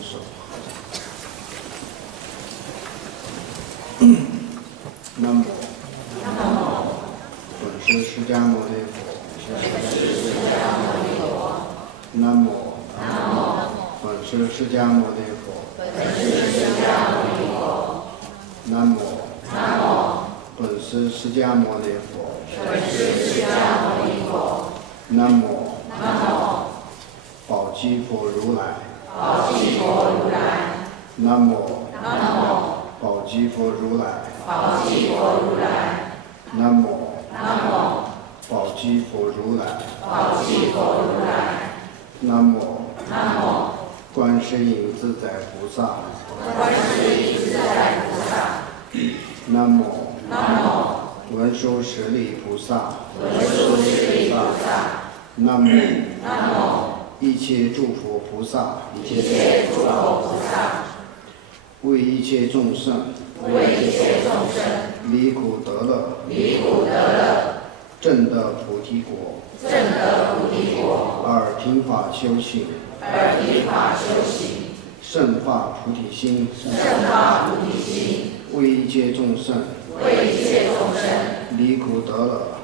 手。南无本师释迦牟尼佛。南无本师释迦牟尼佛。南无本师释迦牟尼佛。南无宝积佛如来。南无宝积佛如来。南无宝积佛如来。南无观世音自在菩萨。南无文殊师利菩萨。南无一切诸佛菩萨。为一切众生离苦得乐，证得菩提果，而听法修行，胜发菩提心，为一切众生离苦得乐，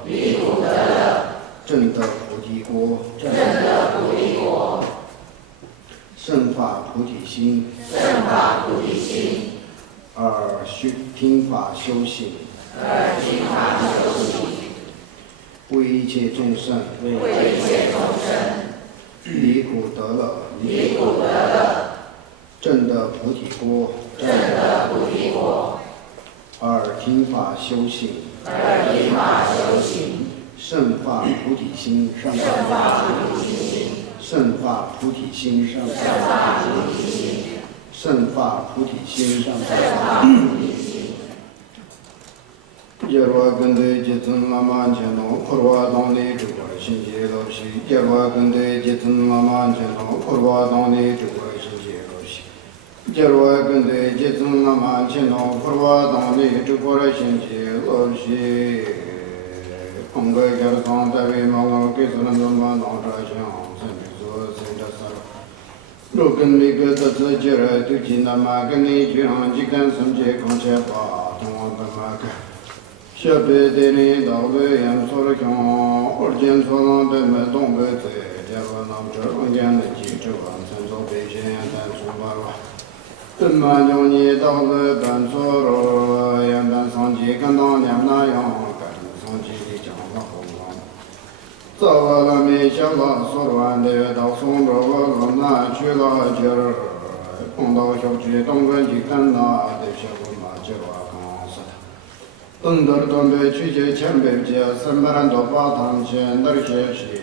证得菩提果，胜发菩提心，而听法修行，为一切众生离苦得乐，证得菩提果，而听法修行，胜发菩提心，胜发菩提心，胜发菩提心。耶罗根对杰尊拉曼前头，库罗当地主管心结罗西。耶罗根对杰尊拉曼前头，库罗当地主管心结罗西。耶罗根对杰尊拉曼前头，库罗当地主管心结罗西。空格格桑在为毛毛给斯兰宗巴当着相，三比索三着三。若根那个得自己来对其那么跟你去让几根绳结空切把同我的马个。小辈的你到位严肃的讲，而今所让的没东北在，结果那这中间的记者完成做培训，但出发了。等嘛叫你到位办错了，严办上级跟当年那样，跟上级的讲了好了。早了没想到说完的到送着我路那去了今儿，碰到小区东边去看那的小姑妈结果。等到东北去接前辈接300多把汤钱那些事，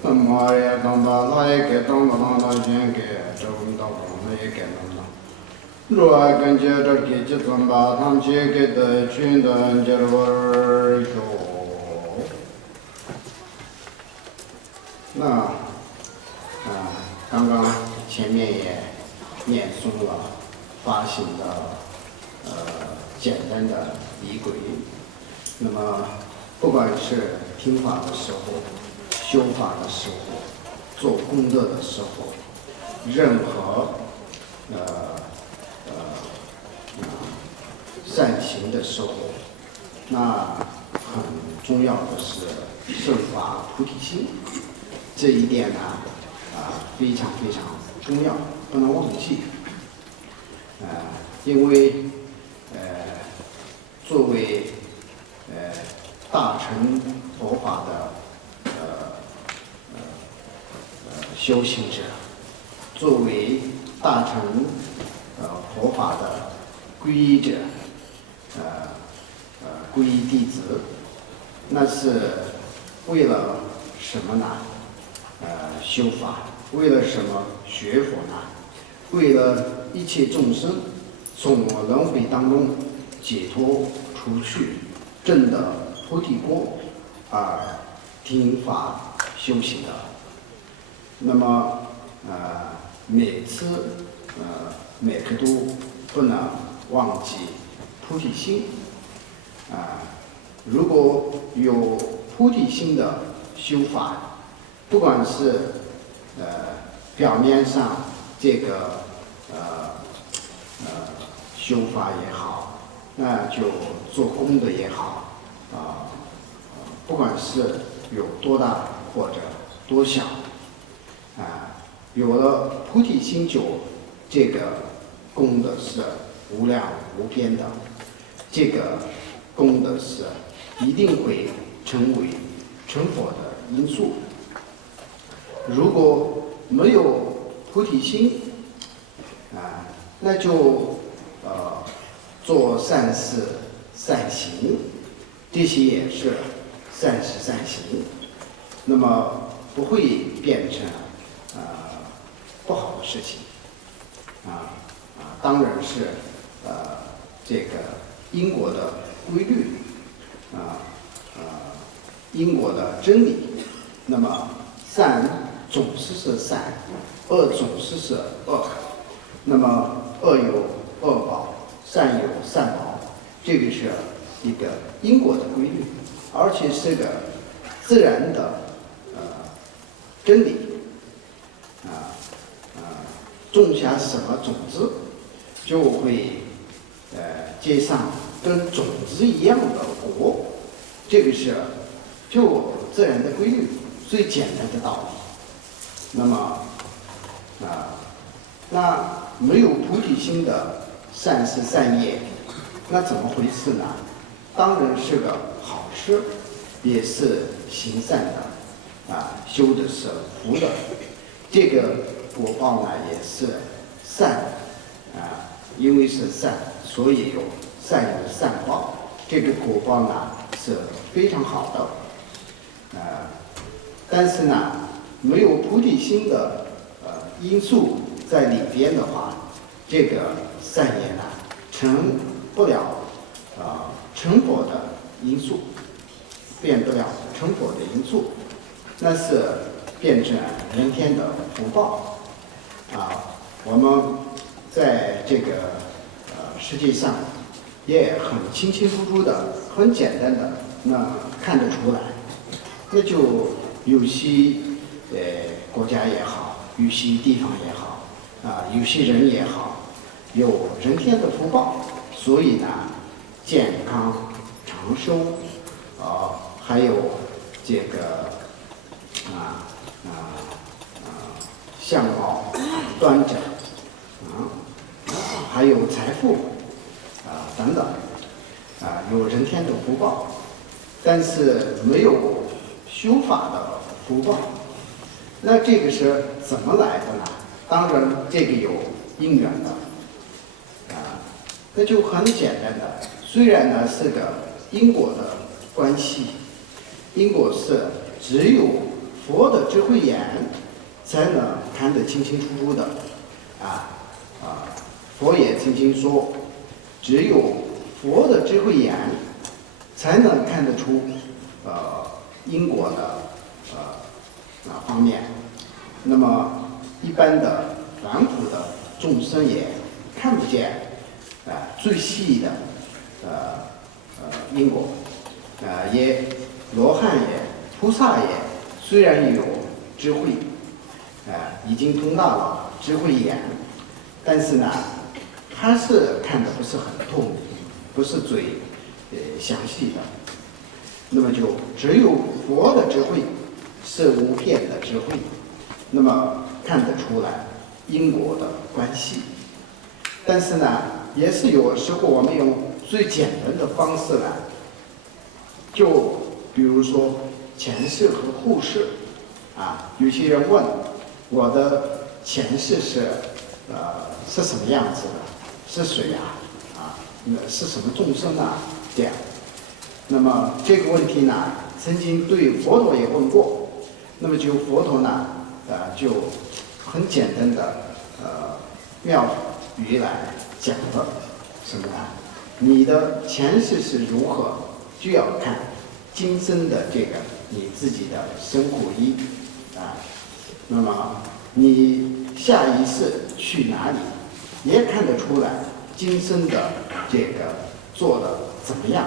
那么也当把那也给当不当那钱给，这我们到我们也给弄了。若还跟接着给这种把汤钱给的群的接着玩哟。那刚刚前面也念诵了发行的简单的仪轨。那么不管是听法的时候、修法的时候、做功德的时候，任何善行的时候，那很重要的是胜发菩提心，这一点呢非常非常重要，不能忘记。因为作为大乘佛法的修行者，作为大乘佛法的皈依者，皈依弟子，那是为了什么呢？修法，为了什么学佛呢？为了一切众生从轮回当中解脱出去，证得菩提果而听法修行的。那么每次每刻都不能忘记菩提心。如果有菩提心的修法，不管是表面上这个修法也好，那就做功德也好，不管是有多大或者多小，有了菩提心就这个功德是无量无边的，这个功德是一定会成为成佛的因素。如果没有菩提心，那就做善事善行，这些也是善事善行，那么不会变成不好的事情，当然是这个因果的规律，因果的真理。那么善总是善，恶总是恶。那么恶有恶报，善有善报，这个是一个因果的规律，而且是个自然的真理。种下什么种子，就会结上跟种子一样的果，这个是就自然的规律，最简单的道理。那么那没有菩提心的善事善业，那怎么回事呢？当然是个好事，也是行善的，修的是福的，这个果报呢也是善，因为是善，所以有善有善报，这个果报呢是非常好的，但是呢，没有菩提心的因素在里边的话，这个善业呢成不了成佛的因素，变不了成佛的因素，那是变成人天的福报。我们在这个世界上也很清清楚楚的、很简单的那看得出来，那就有些国家也好，有些地方也好，有些人也好，有人天的福报，所以呢，健康长寿，还有这个相貌端正，还有财富等等，有人天的福报，但是没有修法的福报。那这个是怎么来的呢？当然，这个有因缘的，那就很简单的。虽然呢是个因果的关系，因果是只有佛的智慧眼才能看得清清楚楚的，佛也曾经说，只有佛的智慧眼才能看得出因果的方面。那么一般的凡夫的众生也看不见最细的因果，也罗汉也菩萨也虽然有智慧，已经通达了智慧眼，但是呢还是看得不是很透明，不是最详细的。那么就只有佛的智慧是无边的智慧，那么看得出来因果的关系。但是呢，也是有时候我们用最简单的方式来，就比如说前世和后世，有些人问我的前世是什么样子的，是谁是什么众生这样。那么这个问题呢，曾经对佛陀也问过，那么就佛陀呢就很简单的妙语来讲了什么呢？你的前世是如何，就要看今生的这个你自己的生苦因那么你下一世去哪里，也看得出来今生的这个做的怎么样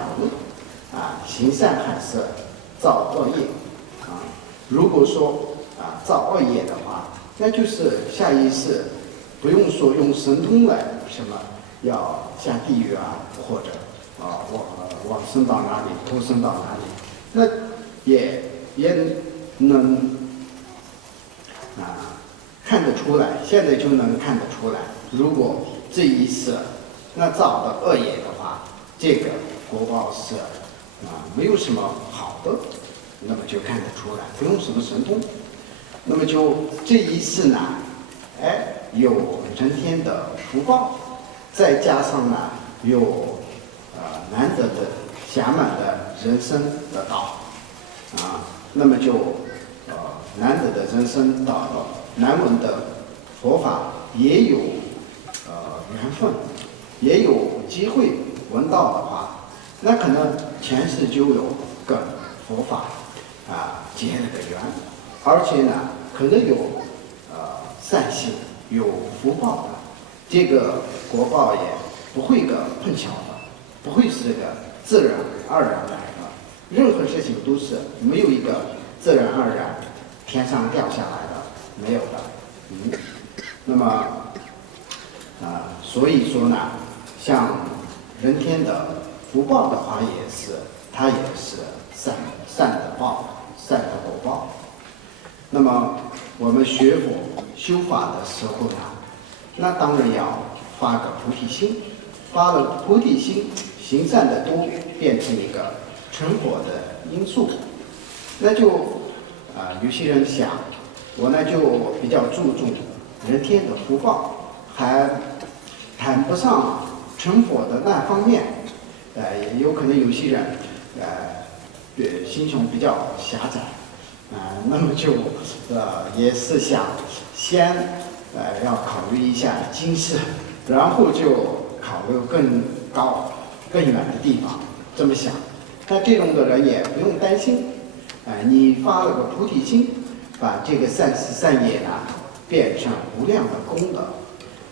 行善还是造恶业如果说造恶业的话，那就是下一世不用说用神通来什么要下地狱啊，或者往生到哪里，投生到哪里，那也能看得出来，现在就能看得出来。如果这一世那造的恶业的话，这个果报是没有什么好的，那么就看得出来，不用什么神通。那么就这一世呢，有人天的福报，再加上呢有难得的暇满的人生得到那么就难得的人生得到，难闻的佛法也有缘分，也有机会闻到的话，那可能前世就有跟佛法结了个缘，而且呢可能有善行，有福报的，这个果报也不会个碰巧的，不会是个自然而然来的，任何事情都是没有一个自然而然天上掉下来的，没有的。那么所以说呢，像人天的福报的话，它也是善的报，善的果报。那么我们学佛修法的时候呢，那当然要发个菩提心，发了菩提心，行善的多，变成一个成佛的因素。那就有些人想，我呢就比较注重人天的福报，还谈不上成佛的那方面。也有可能有些人心胸比较狭窄，那么就也是想先要考虑一下今世，然后就考虑更高更远的地方，这么想。那这种的人也不用担心，你发了个菩提心，把这个善事善业呢变成无量的功德，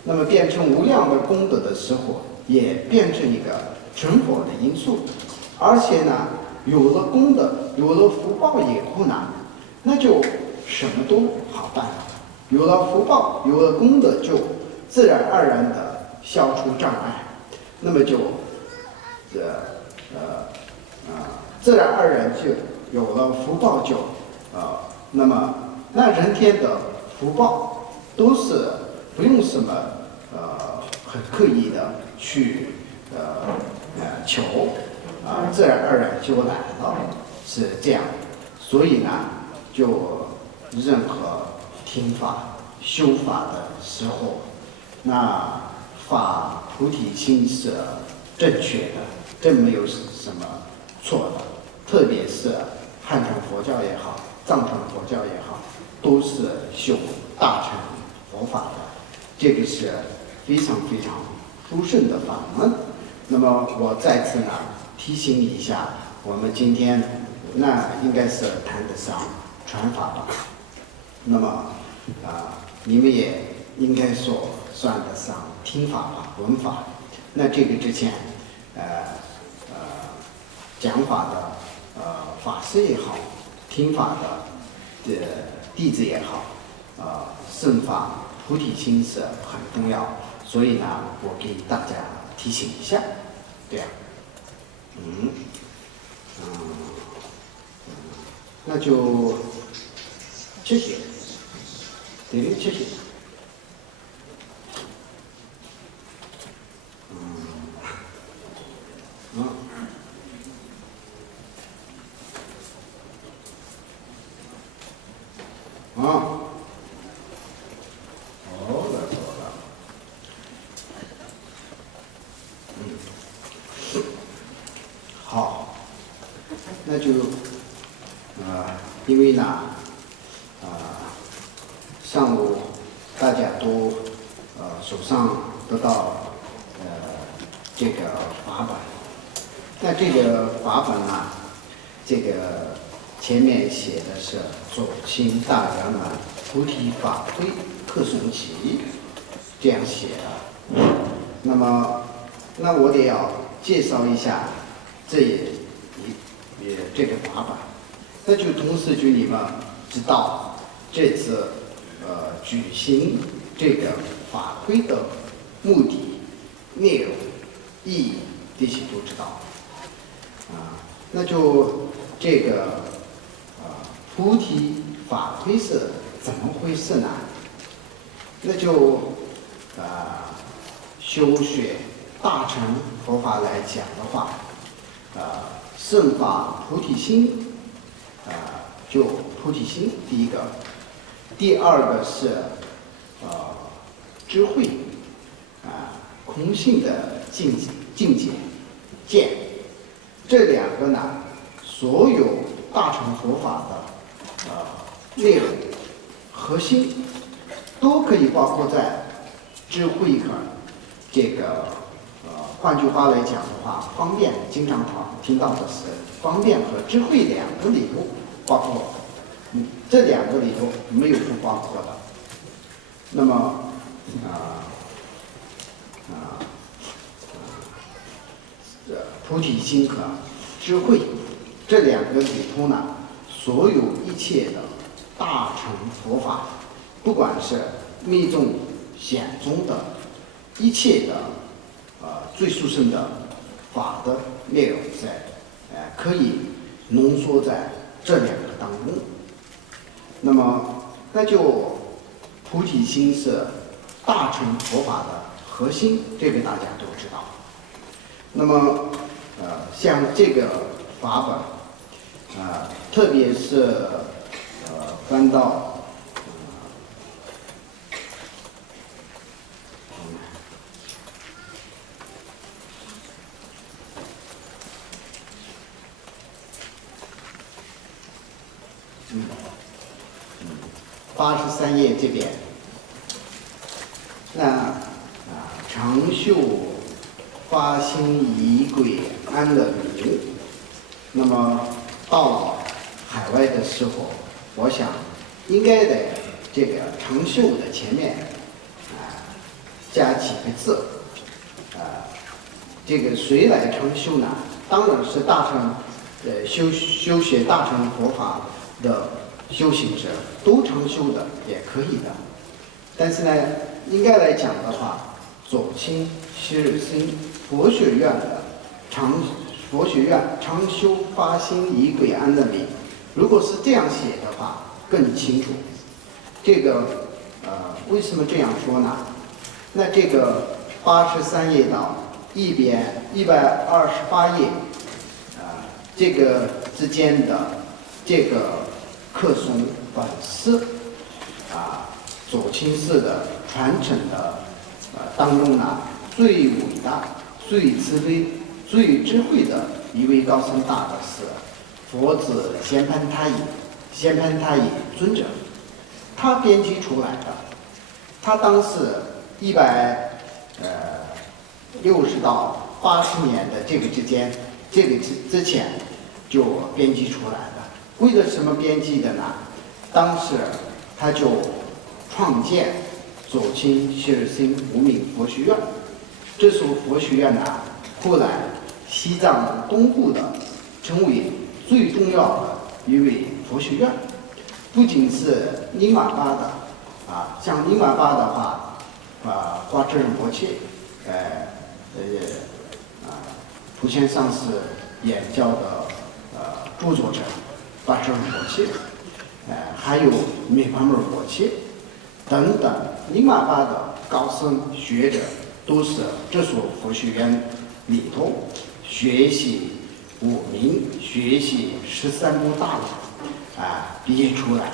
那么变成无量的功德的时候，也变成一个成佛的因素，而且呢有了功德，有了福报以后呢，那就什么都好办了。有了福报，有了功德，就自然而然的消除障碍，那么就自然而然就有了福报，就那么那人天的福报都是不用什么很刻意的去求自然而然就来了，是这样。所以呢，就任何听法修法的时候，那发菩提心是正确的，这没有什么错的。特别是汉传佛教也好，藏传佛教也好，都是修大乘佛法的，这个是非常非常殊胜的法门。那么我再次呢提醒一下，我们今天那应该是谈得上传法吧。那么你们也应该说算得上听法吧，闻法。那这个之前讲法的法师也好，听法的弟子也好，圣法菩提心是很重要，所以呢，我给大家提醒一下，对呀，那就谢谢，谢谢。好，那就因为呢上午大家都手上得到这个法本，那这个法本呢，这个前面写的是左倾大圆满菩提法会课诵集，这样写的。那么那我得要介绍一下这个法本，那就同时就你们知道这次举行这个法会的目的内容、意义这些都知道。那就这个菩提法推是怎么回事呢？那就修学大乘佛法来讲的话，圣发菩提心，就菩提心第一个，第二个是智慧，空性的境界见，这两个呢，所有大乘佛法的内容核心都可以包括在智慧和这个换句话来讲的话，方便经常听到的是方便和智慧两个里头包括，这两个里头没有不包括的。那么菩提心和智慧这两个里头呢，所有一切的大乘佛法，不管是密宗、显宗的一切的最殊胜的法的内容在，可以浓缩在这两个当中。那就菩提心是大乘佛法的核心，这个大家都知道。那么像这个法本，特别是翻到83页这边，那常修发心仪轨安乐名。那么到了海外的时候，我想应该在这个常修的前面加几个字，这个谁来常修呢？当然是大乘修学大乘佛法的修行者都常修的也可以的。但是呢，应该来讲的话，左倾昔日新佛学院的佛学院常修发心仪轨安乐名，如果是这样写的话更清楚。这个为什么这样说呢？那这个83页到128页这个之间的这个客松本师左倾寺的传承的当中呢，最伟大、最慈悲、最智慧的一位高僧大德是佛子贤槃他乙尊者，他编辑出来的。他当时160到80年的这个之间，这个之前就编辑出来的。为了什么编辑的呢？当时他就创建左倾昔日新无名佛学院。这所佛学院呢，后来西藏东部的成为最重要的一位佛学院。不仅是宁玛巴的像宁玛巴的话，华智仁波切，普贤上师演教的著作者华智仁波切，还有美帕默尔波切等等，宁玛巴的高僧学者都是这所佛学院里头学习五明、学习13部大论毕业出来，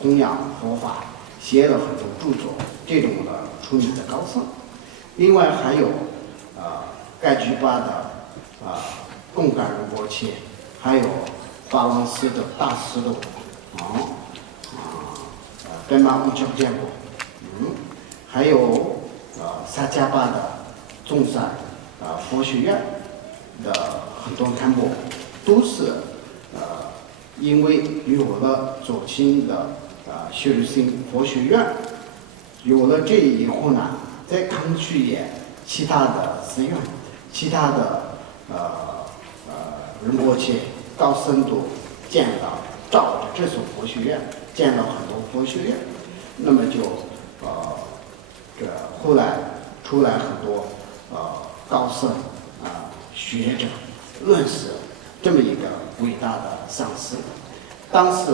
弘扬佛法，写了很多著作，这种的出名的高僧。另外还有盖居巴的贡嘎仁波切，还有巴王斯的大师的奔马乌乔见过，还有萨迦巴的中山佛学院的很多堪布，都是因为有了左倾的昔日新佛学院，有了这以后呢，在康区也其他的寺院、其他的仁波切高僧都建了，照着这所佛学院建了很多佛学院，那么就后来出来很多高僧学者论师这么一个伟大的上师。当时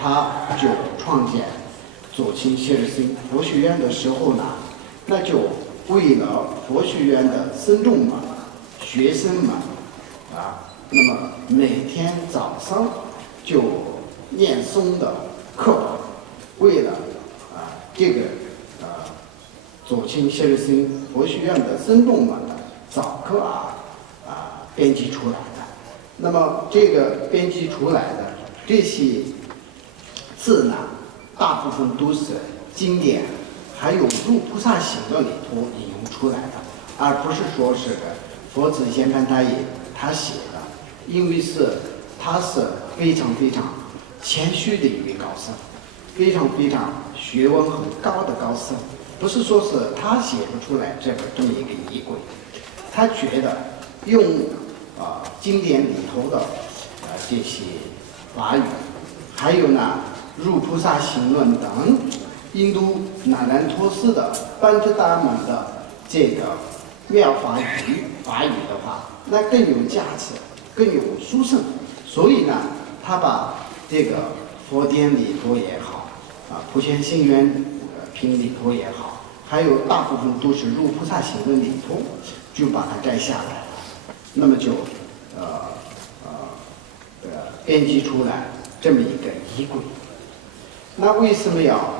他就创建左倾谢日新佛学院的时候呢，那就为了佛学院的僧众们、学生们那么每天早上就念诵的课本，为了这个左倾谢日新佛学院的僧众们的早课编辑出来的。那么这个编辑出来的这些字呢，大部分都是经典还有入菩萨行论里头引用出来的，而不是说是佛子贤槃大爷他写的，因为他是非常非常谦虚的一位高僧，非常非常学问很高的高僧，不是说是他写不出来这么一个仪轨，他觉得用经典里头的这些法语，还有呢入菩萨行论等印度那兰陀寺的班智达们的这个妙法语的话，那更有价值，更有殊胜。所以呢，他把这个佛典里头也好，普贤行愿品里头也好，还有大部分都是入菩萨行论里头，就把它摘下来了。那么就编辑出来这么一个仪轨。那为什么要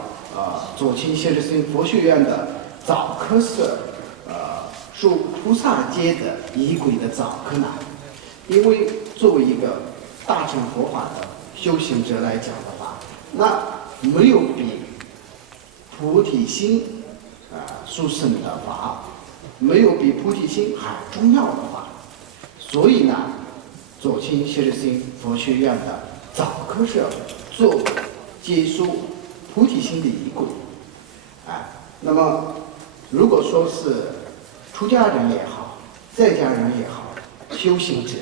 左倾谢日新佛学院的早课是受菩萨界的仪轨的早课呢？因为作为一个大乘佛法的修行者来讲的话，那没有比菩提心殊胜的法，没有比菩提心还重要的法。所以呢，左倾谢日新佛学院的早课是作为接受菩提心的仪轨。那么如果说是出家人也好，在家人也好，修行者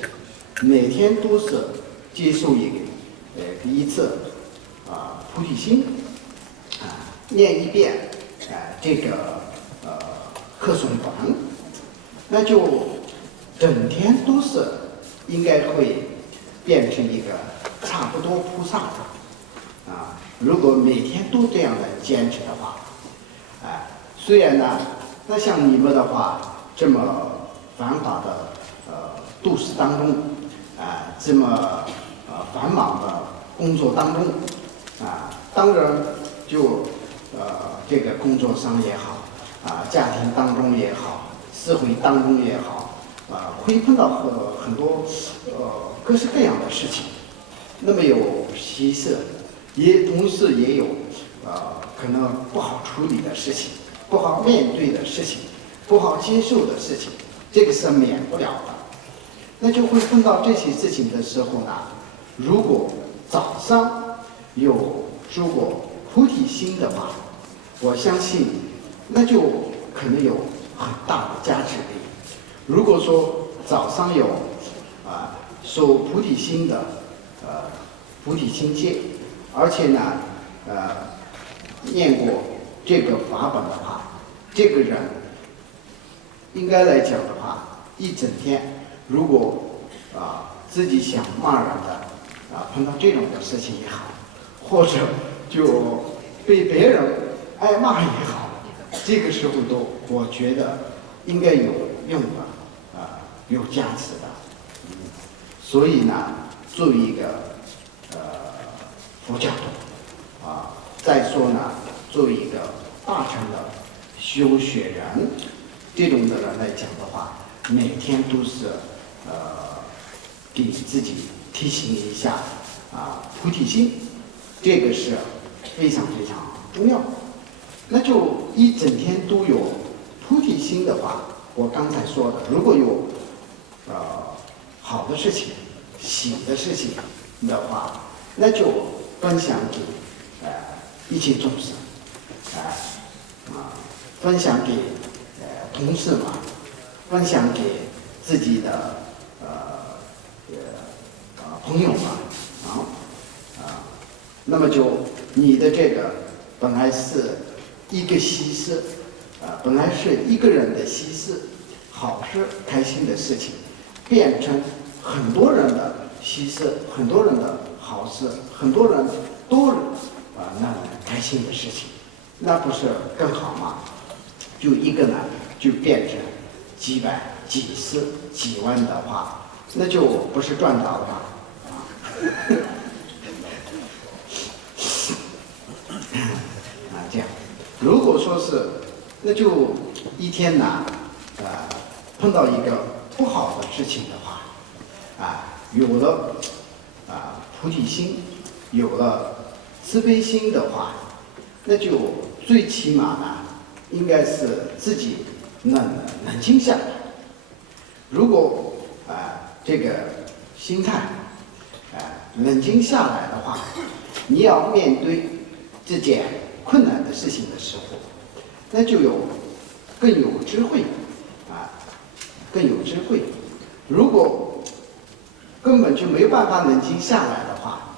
每天都是接受一次菩提心念一遍这个课诵文，那就整天都是应该会变成一个差不多菩萨的如果每天都这样的坚持的话，虽然呢，那像你们的话这么繁华的都市当中这么繁忙的工作当中当然就这个工作上也好家庭当中也好，社会当中也好会碰到很多各式各样的事情，那么有喜事，同时也有可能不好处理的事情，不好面对的事情，不好接受的事情，这个是免不了的。那就会碰到这些事情的时候呢，如果早上有如果菩提心的话，我相信那就可能有很大的加持力。如果说早上有受菩提心的菩提心戒，而且呢念过这个法本的话，这个人应该来讲的话，一整天如果自己想骂人的碰到这种的事情也好，或者就被别人挨骂也好，这个时候都我觉得应该有用的有价值的。所以呢，作为一个佛教徒再说呢，作为一个大乘的修学人，这种的人来讲的话，每天都是给自己提醒一下菩提心，这个是非常非常重要的。那就一整天都有菩提心的话，我刚才说的，如果有好的事情、喜的事情的话，那就分享给一切众生，分享给同事们，分享给自己的朋友们那么就你的这个本来是一个喜事本来是一个人的喜事，好事、开心的事情，变成很多人的喜事，很多人的好事，很多人都那开心的事情，那不是更好吗？就一个呢，就变成几百、几十、几万的话，那就不是赚到了吗？这样，如果说是，那就一天呢，碰到一个不好的事情的话，有了菩提心，有了慈悲心的话，那就最起码呢，应该是自己冷静下来。如果这个心态冷静下来的话，你要面对这件困难的事情的时候，那就更有智慧更有智慧。如果根本就没有办法冷静下来的话，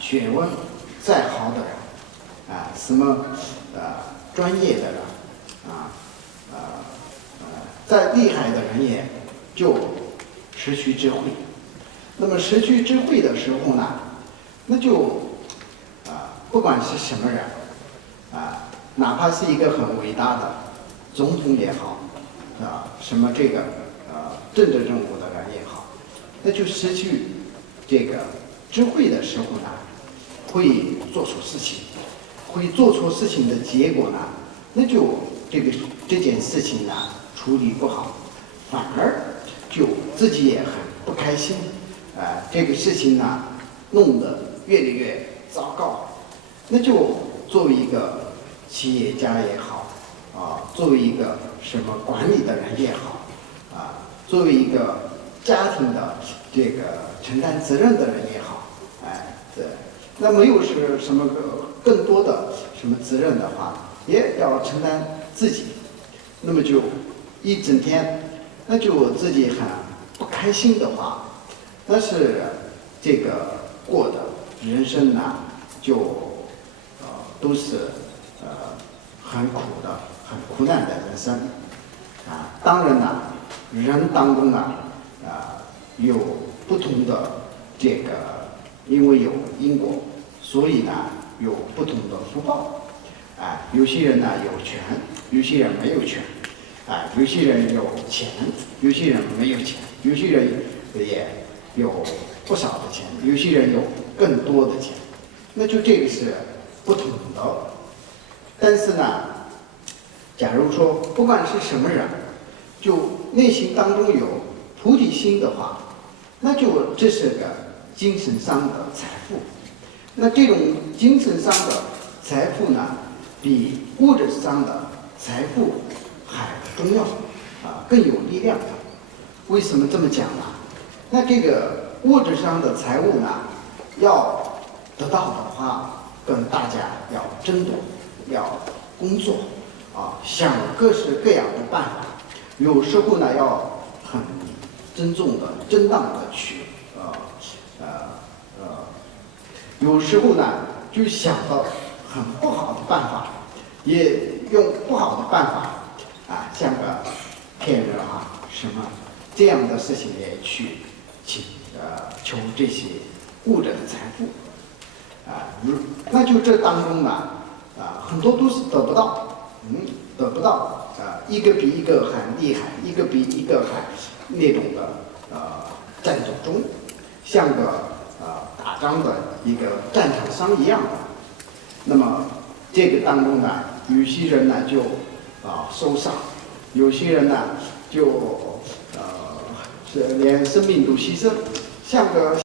学问再好的人，什么专业的人，再厉害的人也就失去智慧。那么失去智慧的时候呢，那就不管是什么人，哪怕是一个很伟大的总统也好，什么这个政治人物的人也好，那就失去这个智慧的时候呢，会做错事情，会做错事情的结果呢，那就这件事情呢处理不好，反而就自己也很不开心，这个事情呢弄得越来越糟糕。那就作为一个企业家也好，作为一个什么管理的人也好，作为一个家庭的这个承担责任的人也好，对，那没有是什么更多的什么责任的话，也要承担自己，那么就一整天，那就自己很不开心的话，那是这个过的人生呢，就都是很苦的、很苦难的人生当然呢，人当中呢有不同的这个，因为有因果，所以呢有不同的福报有些人呢有权，有些人没有权有些人有钱，有些人没有钱，有些人也有不少的钱，有些人有更多的钱，那就这个是不同的。但是呢，假如说不管是什么人，就内心当中有菩提心的话，那就这是个精神上的财富。那这种精神上的财富呢，比物质上的财富还重要更有力量的。为什么这么讲呢？那这个物质上的财物呢，要得到的话，跟大家要争夺，要工作想各式各样的办法，有时候呢要很郑重的、正当的去有时候呢就想到很不好的办法，也用不好的办法像个骗人什么这样的事情也去求这些物质的财富那就这当中呢很多都是得不到，一个比一个还厉害，一个比一个还那种的战斗中，像个打仗的一个战场上一样的。那么这个当中呢，有些人呢就受伤，有些人呢就是连生命都牺牲，像个